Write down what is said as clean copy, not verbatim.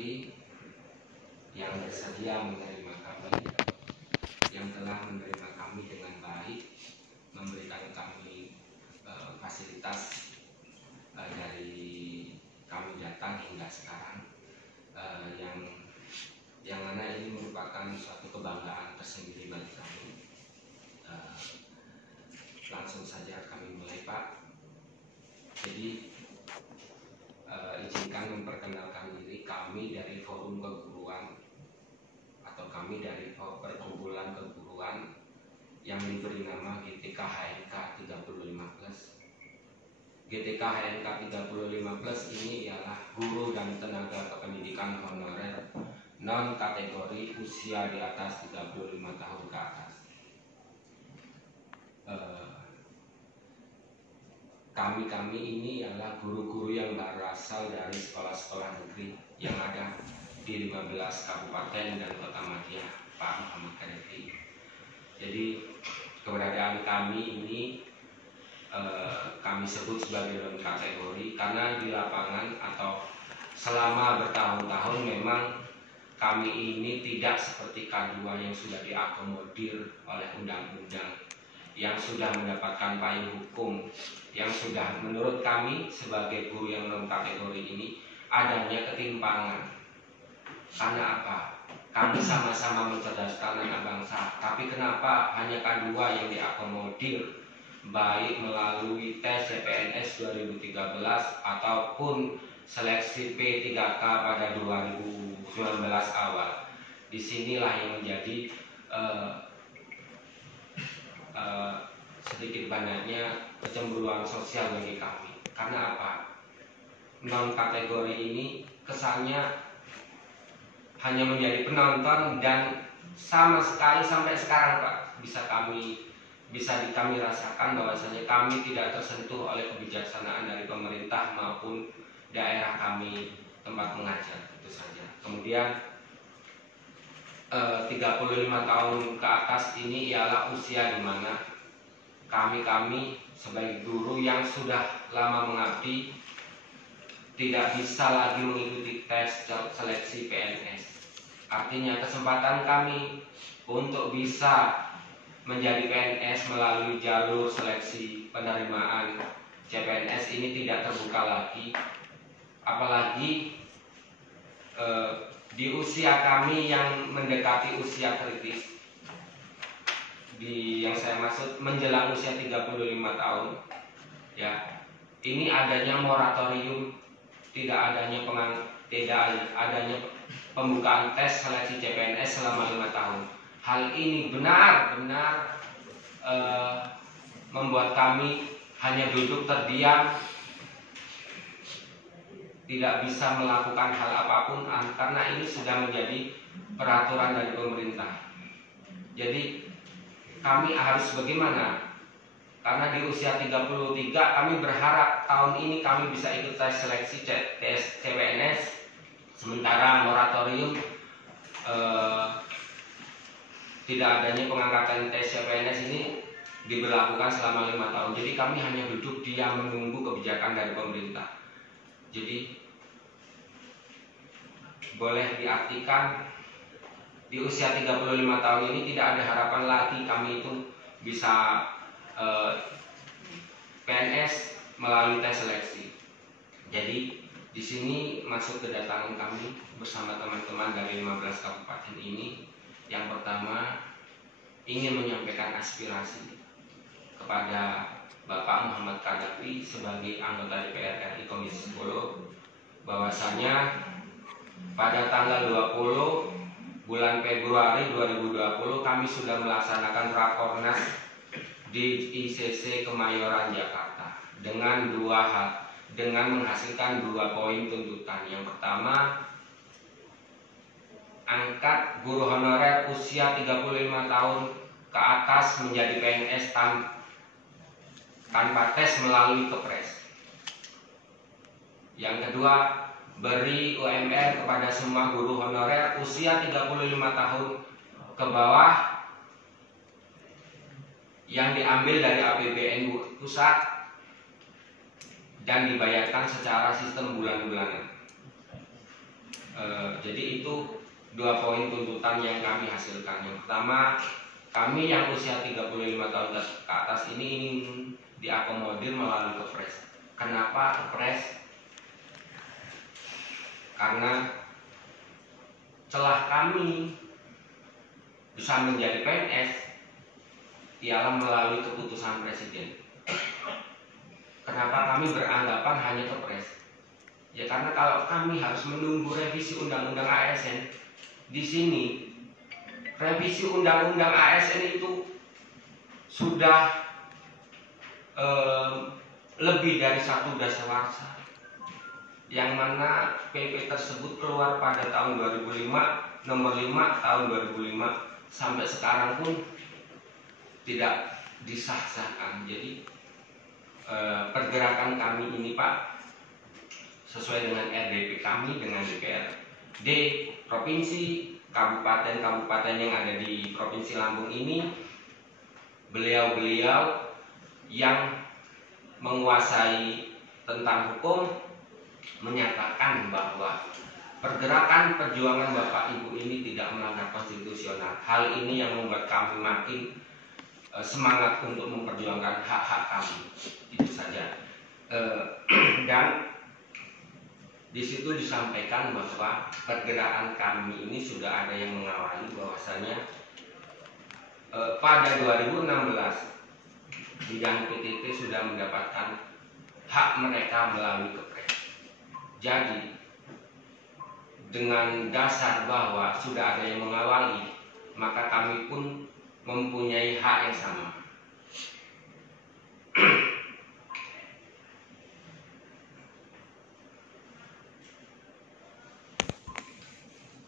hati yang bersedia menerima kami, yang telah menerima kami dengan baik, memberikan kami fasilitas dari kami datang hingga sekarang, yang mana ini merupakan suatu kebanggaan tersendiri bagi kami. Langsung saja kami mulai, Pak. Jadi izinkan memperkenalkan diri kami dari Forum Keguruan atau kami dari Perkumpulan Keguruan yang diberi nama GTK HNK 35+. GTK HNK 35+ ini ialah guru dan tenaga kependidikan honorer non kategori usia di atas 35 tahun ke atas. Kami ini adalah guru-guru yang berasal dari sekolah-sekolah negeri yang ada di 15 kabupaten dan kota madya, Pak Muhammad Kadefi. Jadi keberadaan kami ini kami sebut sebagai non kategori karena di lapangan atau selama bertahun-tahun memang kami ini tidak seperti K2 yang sudah diakomodir oleh undang-undang, yang sudah mendapatkan payung hukum, yang sudah menurut kami sebagai guru yang non kategori ini adanya ketimpangan. Karena apa? Kami sama-sama mencerdaskan anak bangsa, tapi kenapa hanya K2 yang diakomodir, baik melalui tes CPNS 2013 ataupun seleksi P3K pada 2019 awal. Disinilah yang menjadi sedikit banyaknya kecemburuan sosial bagi kami. Karena apa? Non kategori ini kesannya hanya menjadi penonton dan sama sekali sampai sekarang, Pak, bisa kami rasakan bahwasanya kami tidak tersentuh oleh kebijaksanaan dari pemerintah maupun daerah kami tempat mengajar, itu saja. Kemudian 35 tahun ke atas ini ialah usia di mana kami sebagai guru yang sudah lama mengabdi tidak bisa lagi mengikuti tes seleksi PNS. Artinya kesempatan kami untuk bisa menjadi PNS melalui jalur seleksi penerimaan CPNS ini tidak terbuka lagi. Apalagi di usia kami yang mendekati usia kritis, yang saya maksud menjelang usia 35 tahun, ya, ini adanya moratorium, tidak adanya pembukaan tes seleksi CPNS selama 5 tahun. Hal ini benar-benar membuat kami hanya duduk terdiam, tidak bisa melakukan hal apapun karena ini sudah menjadi peraturan dari pemerintah. Jadi kami harus bagaimana? Karena di usia 33 kami berharap tahun ini kami bisa ikut tes seleksi tes CPNS, sementara moratorium tidak adanya pengangkatan tes CPNS ini diberlakukan selama 5 tahun. Jadi kami hanya duduk diam menunggu kebijakan dari pemerintah. Jadi boleh diartikan di usia 35 tahun ini tidak ada harapan lagi kami itu bisa PNS melalui tes seleksi. Jadi di sini masuk kedatangan kami bersama teman-teman dari 15 kabupaten ini. Yang pertama ingin menyampaikan aspirasi kepada Bapak Muhammad Kadefi sebagai anggota DPR RI Komisi 10 bahwasanya pada tanggal 20 bulan Februari 2020 kami sudah melaksanakan rakornas di ICC Kemayoran Jakarta dengan menghasilkan 2 poin tuntutan. Yang pertama, angkat guru honorer usia 35 tahun ke atas menjadi PNS tanpa tes melalui Kepres. Yang kedua, beri UMR kepada semua guru honorer usia 35 tahun ke bawah yang diambil dari APBN pusat dan dibayarkan secara sistem bulan-bulanan. Jadi itu 2 poin tuntutan yang kami hasilkan. Yang pertama, kami yang usia 35 tahun ke atas ini ingin diakomodir melalui Kepres. Kenapa Kepres? Karena celah kami bisa menjadi PNS ialah melalui keputusan Presiden. Kenapa kami beranggapan hanya Kepres? Ya karena kalau kami harus menunggu revisi Undang-Undang ASN, di sini revisi Undang-Undang ASN itu sudah lebih dari 1 dasawarsa, yang mana PP tersebut keluar pada tahun 2005, nomor 5 tahun 2005, sampai sekarang pun tidak disahkan. Jadi pergerakan kami ini Pak, sesuai dengan RDP kami dengan DPRD provinsi, kabupaten-kabupaten yang ada di Provinsi Lampung ini, beliau-beliau yang menguasai tentang hukum menyatakan bahwa pergerakan perjuangan Bapak Ibu ini tidak melanggar konstitusional. Hal ini yang membuat kami makin semangat untuk memperjuangkan hak-hak kami. Itu saja. Dan di situ disampaikan bahwa pergerakan kami ini sudah ada yang mengawali, bahwasanya pada 2016 bidang PTT sudah mendapatkan hak mereka melalui Kepres. Jadi dengan dasar bahwa sudah ada yang mengawali, maka kami pun mempunyai hak yang sama.